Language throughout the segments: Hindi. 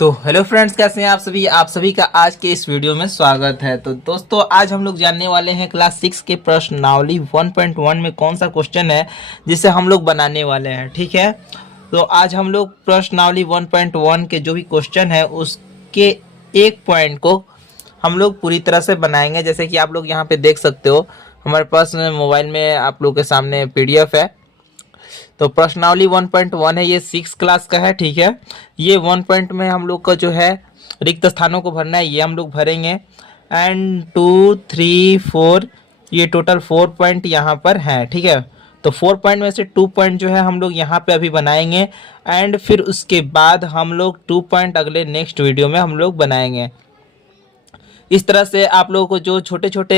तो हेलो फ्रेंड्स, कैसे हैं आप सभी का आज के इस वीडियो में स्वागत है। तो दोस्तों, आज हम लोग जानने वाले हैं क्लास 6 के प्रश्नावली 1.1 में कौन सा क्वेश्चन है जिसे हम लोग बनाने वाले हैं। ठीक है, तो आज हम लोग प्रश्नावली 1.1 के जो भी क्वेश्चन है उसके एक पॉइंट को हम लोग पूरी तरह से बनाएंगे। जैसे कि आप लोग यहाँ पे देख सकते हो, हमारे पास मोबाइल में आप लोग के सामने PDF है। तो प्रश्नावली 1.1 है, ये 6 क्लास का है। ठीक है, ये 1 पॉइंट में हम लोग का जो है रिक्त स्थानों को भरना है, ये हम लोग भरेंगे। एंड 2, 3, 4, ये टोटल 4 पॉइंट यहाँ पर हैं। ठीक है, तो 4 पॉइंट में से 2 पॉइंट जो है हम लोग यहाँ पे अभी बनाएंगे। एंड फिर उसके बाद हम लोग 2 पॉइंट अगले नेक्स्ट वीडियो में हम लोग बनाएंगे। इस तरह से आप लोगों को जो छोटे छोटे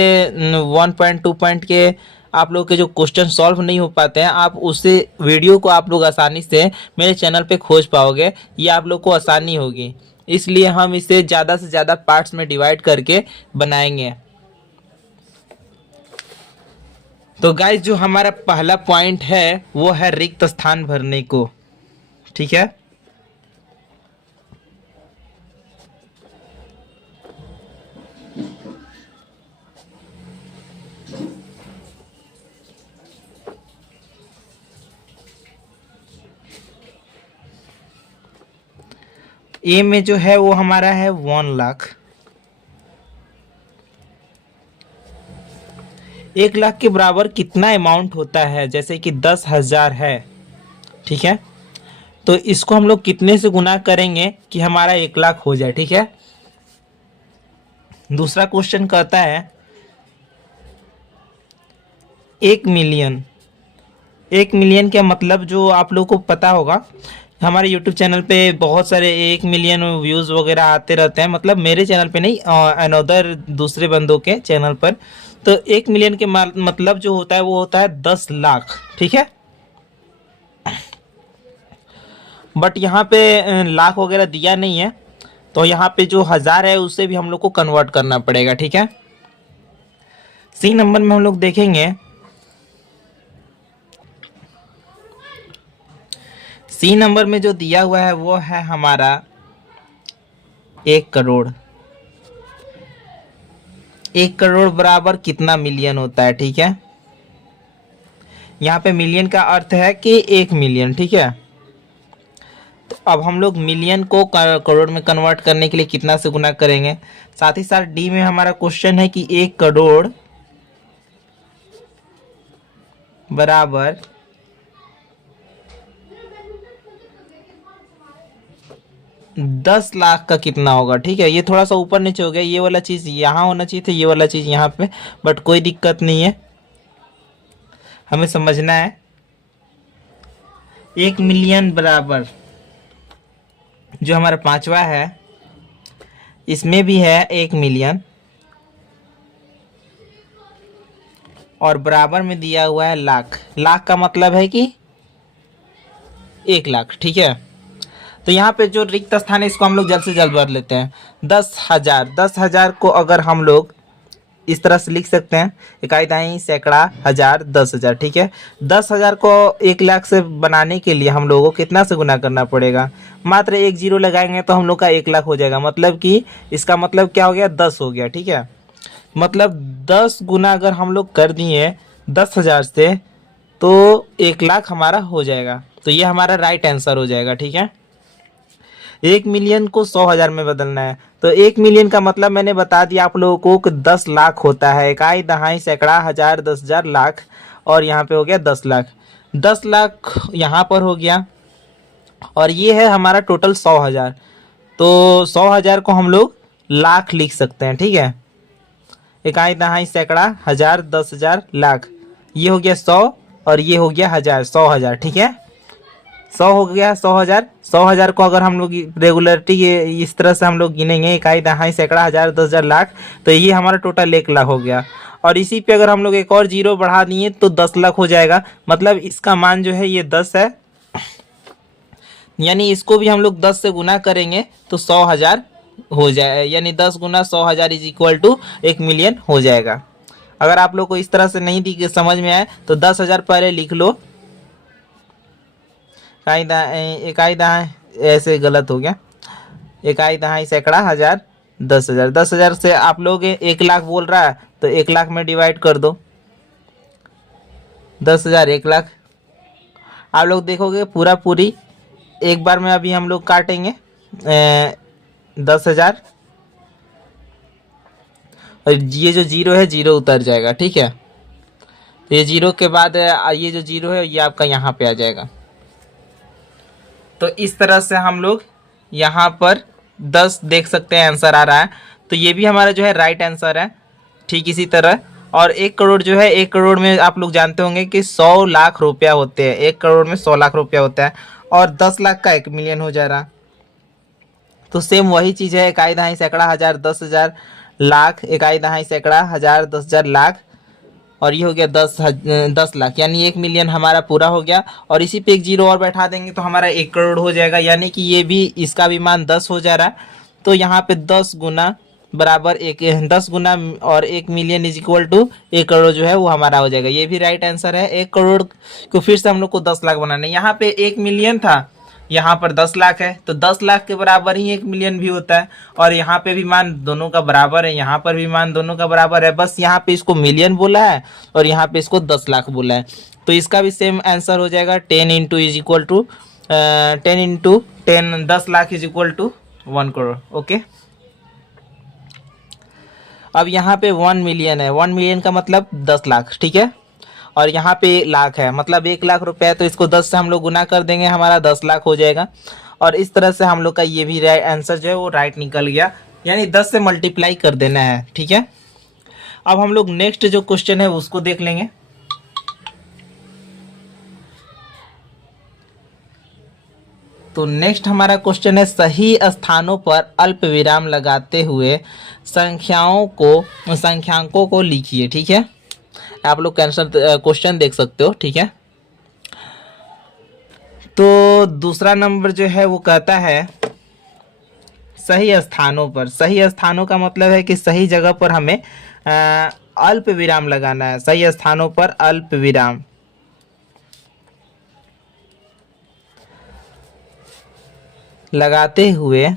1 पॉइंट 2 पॉइंट के आप लोग के जो क्वेश्चन सॉल्व नहीं हो पाते हैं, आप उसे वीडियो को आप लोग आसानी से मेरे चैनल पे खोज पाओगे। ये आप लोग को आसानी होगी, इसलिए हम इसे ज़्यादा से ज़्यादा पार्ट्स में डिवाइड करके बनाएंगे। तो गाइस, जो हमारा पहला पॉइंट है वो है रिक्त स्थान भरने को। ठीक है, ए में जो है वो हमारा है 1 लाख। 1 लाख के बराबर कितना अमाउंट होता है? जैसे कि 10,000 है। ठीक है, तो इसको हम लोग कितने से गुना करेंगे कि हमारा 1 लाख हो जाए। ठीक है, दूसरा क्वेश्चन कहता है 1 मिलियन। 1 मिलियन का मतलब जो आप लोग को पता होगा, हमारे YouTube चैनल पे बहुत सारे 1 मिलियन व्यूज़ वगैरह आते रहते हैं। मतलब मेरे चैनल पे नहीं, अनदर दूसरे बंदों के चैनल पर। तो 1 मिलियन के मतलब जो होता है वो होता है 10 लाख। ठीक है, बट यहाँ पे लाख वगैरह दिया नहीं है, तो यहाँ पे जो 1000 है उसे भी हम लोग को कन्वर्ट करना पड़ेगा। ठीक है, सी नंबर में हम लोग देखेंगे, सी नंबर में जो दिया हुआ है वो है हमारा 1 करोड़। 1 करोड़ बराबर कितना मिलियन होता है? ठीक है, यहाँ पे मिलियन का अर्थ है कि 1 मिलियन। ठीक है, तो अब हम लोग मिलियन को करोड़ में कन्वर्ट करने के लिए कितना से गुना करेंगे? साथ ही साथ डी में हमारा क्वेश्चन है कि 1 करोड़ बराबर 10 लाख का कितना होगा। ठीक है, ये थोड़ा सा ऊपर नीचे हो गया, ये वाला चीज़ यहाँ होना चाहिए था, ये वाला चीज़ यहाँ पे, बट कोई दिक्कत नहीं है, हमें समझना है। 1 मिलियन बराबर जो हमारा पांचवा है, इसमें भी है 1 मिलियन और बराबर में दिया हुआ है लाख। लाख का मतलब है कि 1 लाख। ठीक है, तो यहाँ पे जो रिक्त स्थान है इसको हम लोग जल्द से जल्द भर लेते हैं। 10,000, 10,000 को अगर हम लोग इस तरह से लिख सकते हैं, इकाई दहाई सैकड़ा हजार 10,000। ठीक है, 10,000 को 1 लाख से बनाने के लिए हम लोगों को कितना से गुना करना पड़ेगा? मात्र 1 जीरो लगाएंगे तो हम लोग का 1 लाख हो जाएगा। मतलब कि इसका मतलब क्या हो गया? 10 हो गया। ठीक है, मतलब 10 गुना अगर हम लोग कर दिए 10,000 से तो 1 लाख हमारा हो जाएगा। तो ये हमारा राइट आंसर हो जाएगा। ठीक है, 1 मिलियन को 100,000 में बदलना है, तो 1 मिलियन का मतलब मैंने बता दिया आप लोगों को कि 10 लाख होता है। इकाई दहाई सैकड़ा हजार 10,000 लाख, और यहाँ पे हो गया 10 लाख। 10 लाख यहाँ पर हो गया, और ये है हमारा टोटल 100,000। तो 100,000 को हम लोग लाख लिख सकते हैं। ठीक है, इकाई दहाई सैकड़ा हजार 10,000 लाख, ये हो गया 100 और ये हो गया 1000, 100,000। ठीक है, 100 हो गया, 100,000। 100,000 को अगर हम लोग रेगुलरिटी के इस तरह से हम लोग गिनेंगे, इकाई दहाई सैकड़ा हजार 10,000 लाख, तो ये हमारा टोटल 1 लाख हो गया। और इसी पे अगर हम लोग एक और जीरो बढ़ा दिए तो 10 लाख हो जाएगा। मतलब इसका मान जो है ये 10 है, यानी इसको भी हम लोग 10 से गुना करेंगे तो 100,000 हो जाए, यानी 10 गुना 100,000 इज इक्वल टू 1 मिलियन हो जाएगा। अगर आप लोग को इस तरह से नहीं समझ में आए तो 10,000 पहले लिख लो, इकाई दाएं ऐसे गलत हो गया, इकाई दहाई सैकड़ा हजार 10,000। 10,000 से आप लोग 1 लाख बोल रहा है तो 1 लाख में डिवाइड कर दो। 10,000 1 लाख। आप लोग देखोगे पूरा पूरी एक बार में अभी हम लोग काटेंगे 10,000 और ये जो जीरो है जीरो उतर जाएगा, ठीक है। तो ये जीरो के बाद ये जो जीरो है ये आपका यहाँ पे आ जाएगा। तो इस तरह से हम लोग यहाँ पर 10 देख सकते हैं आंसर आ रहा है। तो ये भी हमारा जो है राइट आंसर है। ठीक इसी तरह और 1 करोड़ जो है 1 करोड़ में आप लोग जानते होंगे कि 100 लाख रुपया होते हैं। 1 करोड़ में 100 लाख रुपया होता है और 10 लाख का 1 मिलियन हो जा रहा। तो सेम वही चीज़ है, इकाई दहाई सैकड़ा हजार 10,000 लाख, इकाई दहाई सैकड़ा हजार 10,000 लाख और ये हो गया 10 लाख, यानी 1 मिलियन हमारा पूरा हो गया। और इसी पे एक जीरो और बैठा देंगे तो हमारा 1 करोड़ हो जाएगा, यानी कि ये भी इसका भी मान 10 हो जा रहा है। तो यहाँ पे 10 गुना बराबर 10 गुना और 1 million is equal to 1 crore जो है वो हमारा हो जाएगा। ये भी राइट आंसर है। 1 करोड़ को फिर से हम लोग को 10 लाख बनाना है। यहाँ पे 1 मिलियन था, यहाँ पर 10 लाख है, तो 10 लाख के बराबर ही 1 मिलियन भी होता है। और यहाँ पे भी मान दोनों का बराबर है, यहाँ पर भी मान दोनों का बराबर है, बस यहाँ पे इसको मिलियन बोला है और यहाँ पे इसको 10 लाख बोला है। तो इसका भी सेम आंसर हो जाएगा 10 into is equal to 10 into 10 10 lakh is equal to 1 crore. Okay, अब यहाँ पे 1 मिलियन है, 1 मिलियन का मतलब 10 लाख, ठीक है। और यहाँ पे लाख है मतलब 1 लाख रुपए है, तो इसको 10 से हम लोग गुना कर देंगे, हमारा 10 लाख हो जाएगा। और इस तरह से हम लोग का ये भी राइट आंसर जो है वो राइट निकल गया, यानी 10 से मल्टीप्लाई कर देना है, ठीक है। अब हम लोग नेक्स्ट जो क्वेश्चन है उसको देख लेंगे। तो नेक्स्ट हमारा क्वेश्चन है, सही स्थानों पर अल्प विराम लगाते हुए संख्यांकों को लिखिए, ठीक है। आप लोग क्वेश्चन देख सकते हो, ठीक है। तो दूसरा नंबर जो है वो कहता है सही स्थानों पर। सही स्थानों का मतलब है कि सही जगह पर हमें अल्प विराम लगाना है। सही स्थानों पर अल्प विराम लगाते हुए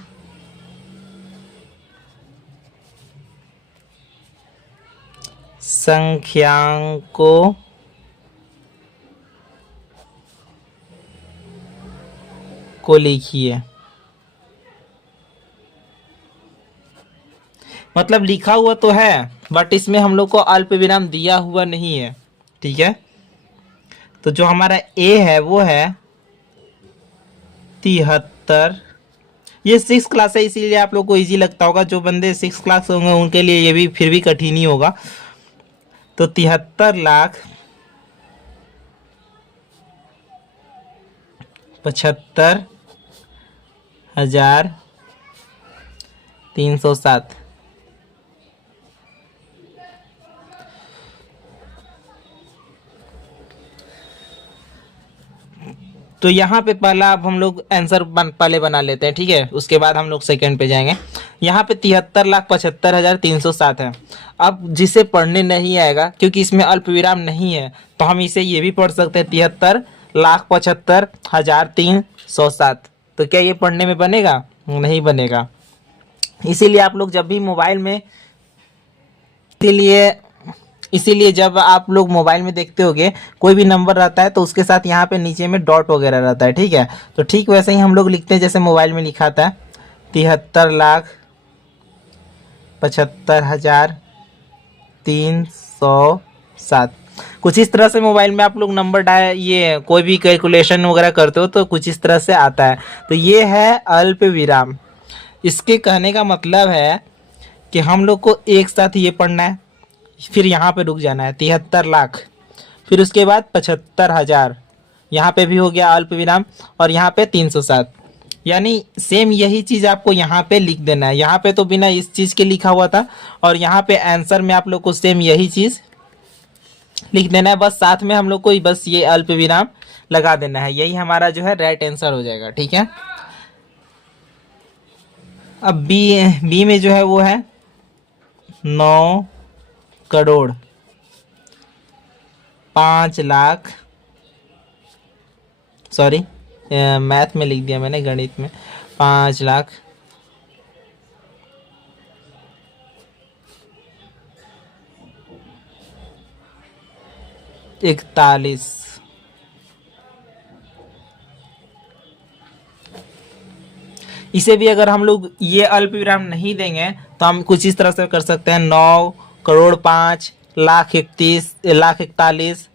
संख्यांकों को लिखिए। मतलब लिखा हुआ तो है बट इसमें हम लोग को अल्प विराम दिया हुआ नहीं है, ठीक है। तो जो हमारा ए है वो है 73। ये 6 क्लास है इसीलिए आप लोग को इजी लगता होगा। जो बंदे 6 क्लास होंगे उनके लिए ये भी फिर भी कठिन ही होगा। तो 73,75,307। तो यहाँ पे पहला अब हम लोग आंसर पहले बना लेते हैं, ठीक है। उसके बाद हम लोग सेकंड पे जाएंगे। यहाँ पे 73,75,307 है। अब जिसे पढ़ने नहीं आएगा क्योंकि इसमें अल्प विराम नहीं है तो हम इसे ये भी पढ़ सकते हैं 73,75,307। तो क्या ये पढ़ने में बनेगा? नहीं बनेगा। इसीलिए आप लोग जब भी मोबाइल में इसीलिए जब आप लोग मोबाइल में देखते होगे कोई भी नंबर रहता है तो उसके साथ यहाँ पे नीचे में डॉट वगैरह रहता है, ठीक है। तो ठीक वैसे ही हम लोग लिखते हैं जैसे मोबाइल में लिखा था 73,75,307। कुछ इस तरह से मोबाइल में आप लोग नंबर ये कोई भी कैलकुलेशन वगैरह करते हो तो कुछ इस तरह से आता है। तो ये है अल्प विराम। इसके कहने का मतलब है कि हम लोग को एक साथ ये पढ़ना है, फिर यहाँ पे रुक जाना है 73 लाख, फिर उसके बाद 75,000, यहाँ पे भी हो गया अल्प विराम और यहाँ पे 307। यानी सेम यही चीज़ आपको यहाँ पे लिख देना है। यहाँ पे तो बिना इस चीज़ के लिखा हुआ था और यहाँ पे आंसर में आप लोग को सेम यही चीज़ लिख देना है। बस साथ में हम लोग को बस ये अल्प विराम लगा देना है। यही हमारा जो है राइट आंसर हो जाएगा, ठीक है। अब बी में जो है वो है 9 करोड़ 5 लाख, सॉरी मैथ में लिख दिया मैंने, गणित में 5 लाख 41। इसे भी अगर हम लोग ये अल्प विराम नहीं देंगे तो हम कुछ इस तरह से कर सकते हैं, 9 करोड़ 5 लाख 31 लाख 41।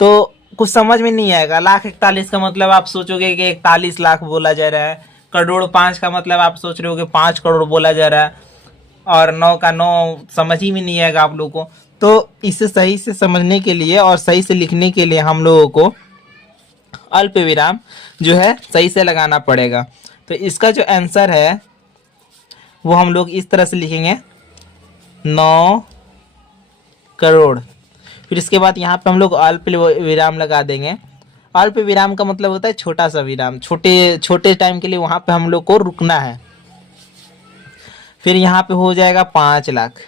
तो कुछ समझ में नहीं आएगा। 1,41,000 का मतलब आप सोचोगे कि 41 लाख बोला जा रहा है, करोड़ 5 का मतलब आप सोच रहे हो कि 5 करोड़ बोला जा रहा है, और 9 का 9 समझ ही में नहीं आएगा आप लोगों को। तो इसे सही से समझने के लिए और सही से लिखने के लिए हम लोगों को अल्प विराम जो है सही से लगाना पड़ेगा। तो इसका जो आंसर है वो हम लोग इस तरह से लिखेंगे, 9 करोड़। फिर इसके बाद यहाँ पे हम लोग अल्प विराम लगा देंगे। अल्प विराम का मतलब होता है छोटा सा विराम, छोटे छोटे टाइम के लिए वहाँ पे हम लोग को रुकना है। फिर यहाँ पे हो जाएगा 5 लाख।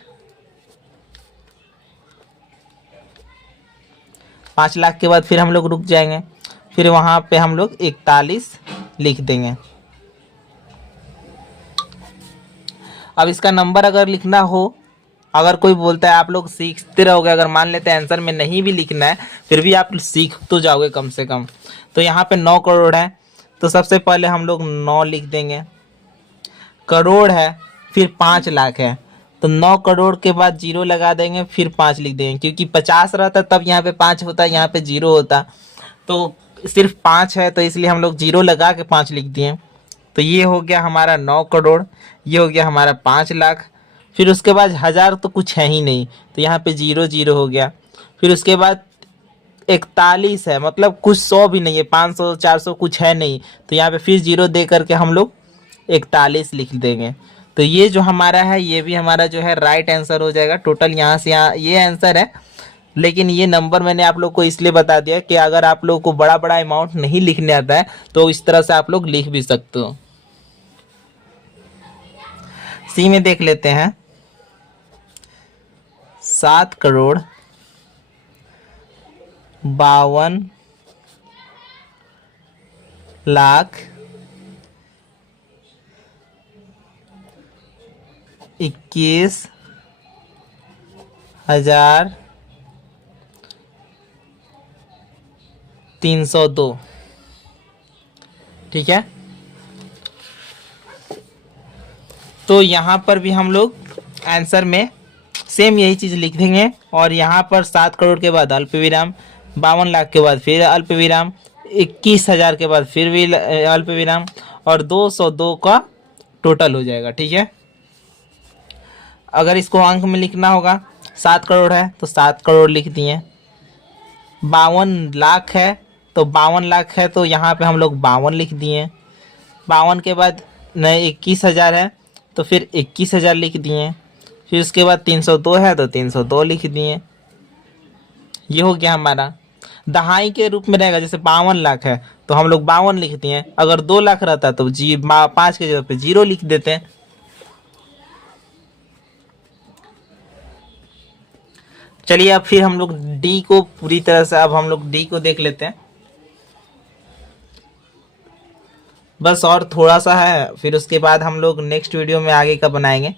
5 लाख के बाद फिर हम लोग रुक जाएंगे। फिर वहाँ पे हम लोग 41 लिख देंगे। अब इसका नंबर अगर लिखना हो, अगर कोई बोलता है, आप लोग सीखते रहोगे, अगर मान लेते हैं आंसर में नहीं भी लिखना है फिर भी आप सीख तो जाओगे कम से कम। तो यहाँ पे 9 करोड़ है, तो सबसे पहले हम लोग 9 लिख देंगे। करोड़ है, फिर 5 लाख है, तो 9 करोड़ के बाद 0 लगा देंगे, फिर 5 लिख देंगे। क्योंकि 50 रहता तब यहाँ पे 5 होता, यहाँ पे 0 होता, तो सिर्फ 5 है तो इसलिए हम लोग 0 लगा के 5 लिख दिए। तो ये हो गया हमारा 9 करोड़, ये हो गया हमारा 5 लाख। फिर उसके बाद 1000 तो कुछ है ही नहीं, तो यहाँ पे 0 0 हो गया। फिर उसके बाद 41 है, मतलब कुछ 100 भी नहीं है, 500 400 कुछ है नहीं, तो यहाँ पे फिर 0 दे करके हम लोग 41 लिख देंगे। तो ये जो हमारा है ये भी हमारा जो है राइट आंसर हो जाएगा। टोटल यहाँ से यहाँ ये आंसर है, लेकिन ये नंबर मैंने आप लोग को इसलिए बता दिया कि अगर आप लोग को बड़ा बड़ा अमाउंट नहीं लिखने आता है तो इस तरह से आप लोग लिख भी सकते हो। सी में देख लेते हैं, 7,52,21,302। ठीक है, तो यहाँ पर भी हम लोग आंसर में सेम यही चीज़ लिख देंगे। और यहाँ पर 7 करोड़ के बाद अल्प विराम, 52 लाख के बाद फिर अल्प विराम, 21,000 के बाद फिर भी अल्प विराम, और 202 का टोटल हो जाएगा। ठीक है, अगर इसको अंक में लिखना होगा, 7 करोड़ है तो 7 करोड़ लिख दिए, 52 लाख है तो 52 लाख है, तो यहाँ पे हम लोग 52 लिख दिए। 52 के बाद नए 21,000 है तो फिर 21,000 लिख दिए। फिर उसके बाद 302 है तो 302 लिख दिए। ये हो गया हमारा। दहाई के रूप में रहेगा, जैसे 52 लाख है तो हम लोग 52 लिख दिए। अगर 2 लाख रहता तो 5 के जगह पे 0 लिख देते हैं। चलिए अब फिर हम लोग डी को पूरी तरह से, अब हम लोग डी को देख लेते हैं। बस और थोड़ा सा है, फिर उसके बाद हम लोग नेक्स्ट वीडियो में आगे का बनाएंगे।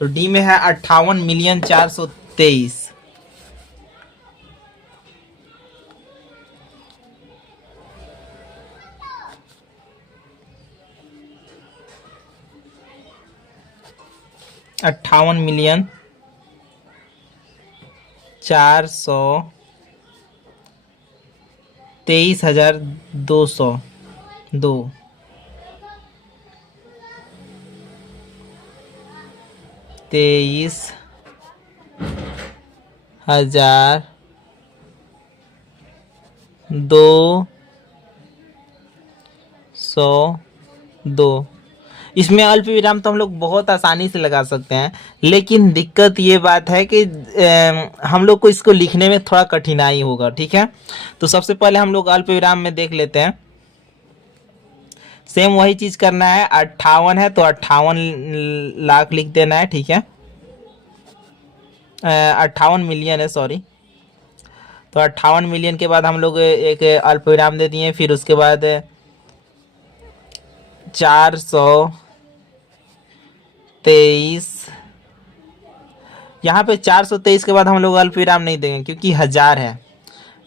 तो डी में है 58,423। अट्ठावन मिलियन 423,202। 23,202। इसमें अल्प विराम तो हम लोग बहुत आसानी से लगा सकते हैं, लेकिन दिक्कत ये बात है कि हम लोग को इसको लिखने में थोड़ा कठिनाई होगा। ठीक है, तो सबसे पहले हम लोग अल्प विराम में देख लेते हैं। सेम वही चीज़ करना है, 58 है तो 58 लाख लिख देना है। ठीक है, 58 मिलियन है, सॉरी। तो 58 मिलियन के बाद हम लोग एक अल्प विराम दे दिए। फिर उसके बाद 423, यहाँ पे 423 के बाद हम लोग अल्प विराम नहीं देंगे क्योंकि 1000 है।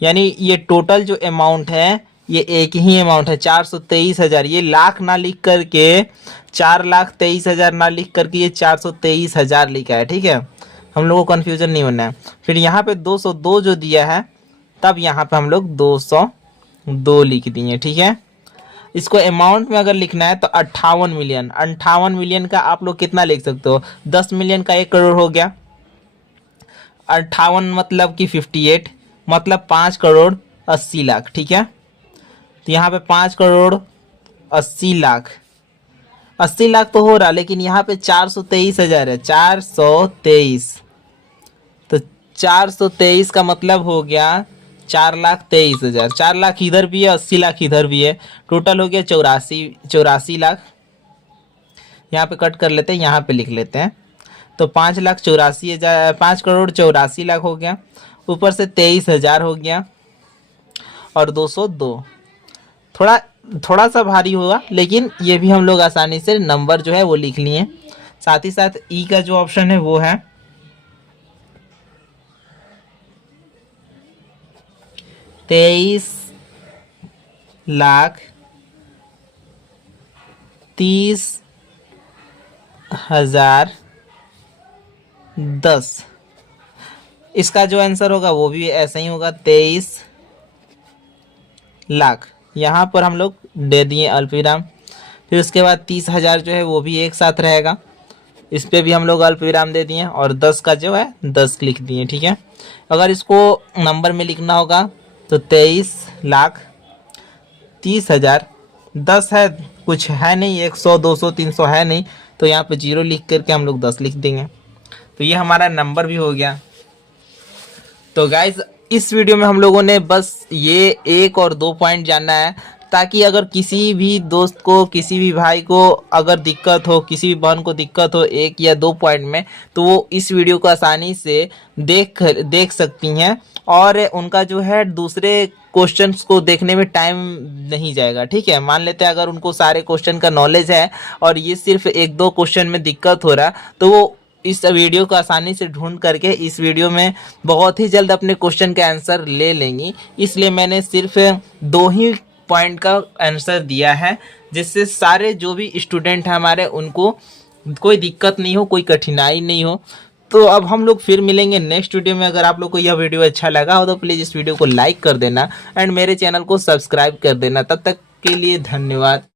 यानी ये टोटल जो अमाउंट है ये एक ही अमाउंट है 423,000। ये लाख ना लिख करके 4,23,000 ना लिख करके ये 423,000 लिखा है, ठीक है। हम लोगों को कन्फ्यूजन नहीं होना है। फिर यहाँ पे 202 जो दिया है तब यहाँ पे हम लोग 202 लिख दिए, ठीक है। इसको अमाउंट में अगर लिखना है तो 58 मिलियन, 58 मिलियन का आप लोग कितना लिख सकते हो, 10 मिलियन का 1 करोड़ हो गया। 58 मतलब कि 58 मतलब 5 करोड़ 80 लाख, ठीक है। तो यहाँ पे 5 करोड़ 80 लाख, 80 लाख तो हो रहा, लेकिन यहाँ पे 423,000 है, 423। तो 423 का मतलब हो गया 4,23,000। 4 लाख इधर भी है, 80 लाख इधर भी है, टोटल हो गया 84 लाख। यहाँ पे कट कर लेते हैं, यहाँ पे लिख लेते हैं। तो 5,84,000, 5 करोड़ 84 लाख हो गया, ऊपर से 23,000 हो गया और 202। थोड़ा सा भारी होगा, लेकिन ये भी हम लोग आसानी से नंबर जो है वो लिख लिए। साथ ही साथ ई का जो ऑप्शन है वो है 23,30,10। इसका जो आंसर होगा वो भी ऐसा ही होगा 23 लाख। यहाँ पर हम लोग दे दिए अल्पविराम। फिर उसके बाद 30,000 जो है वो भी एक साथ रहेगा, इस पे भी हम लोग अल्पविराम दे दिए और 10 का जो है 10 लिख दिए, ठीक है। अगर इसको नंबर में लिखना होगा तो 23,30,000, 10 है, कुछ है नहीं, 100 200 300 है नहीं, तो यहाँ पे 0 लिख करके हम लोग 10 लिख देंगे। तो ये हमारा नंबर भी हो गया। तो गाइज इस वीडियो में हम लोगों ने बस ये 1 और 2 पॉइंट जानना है, ताकि अगर किसी भी दोस्त को, किसी भी भाई को अगर दिक्कत हो, किसी भी बहन को दिक्कत हो 1 या 2 पॉइंट में, तो वो इस वीडियो को आसानी से देख सकती हैं और उनका जो है दूसरे क्वेश्चंस को देखने में टाइम नहीं जाएगा, ठीक है। मान लेते हैं अगर उनको सारे क्वेश्चन का नॉलेज है और ये सिर्फ 1-2 क्वेश्चन में दिक्कत हो रहा है, तो वो इस वीडियो को आसानी से ढूंढ करके इस वीडियो में बहुत ही जल्द अपने क्वेश्चन का आंसर ले लेंगी। इसलिए मैंने सिर्फ 2 ही पॉइंट का आंसर दिया है, जिससे सारे जो भी स्टूडेंट हैं हमारे, उनको कोई दिक्कत नहीं हो, कोई कठिनाई नहीं हो। तो अब हम लोग फिर मिलेंगे नेक्स्ट वीडियो में। अगर आप लोग को यह वीडियो अच्छा लगा हो तो प्लीज़ इस वीडियो को लाइक कर देना एंड मेरे चैनल को सब्सक्राइब कर देना। तब तक के लिए धन्यवाद।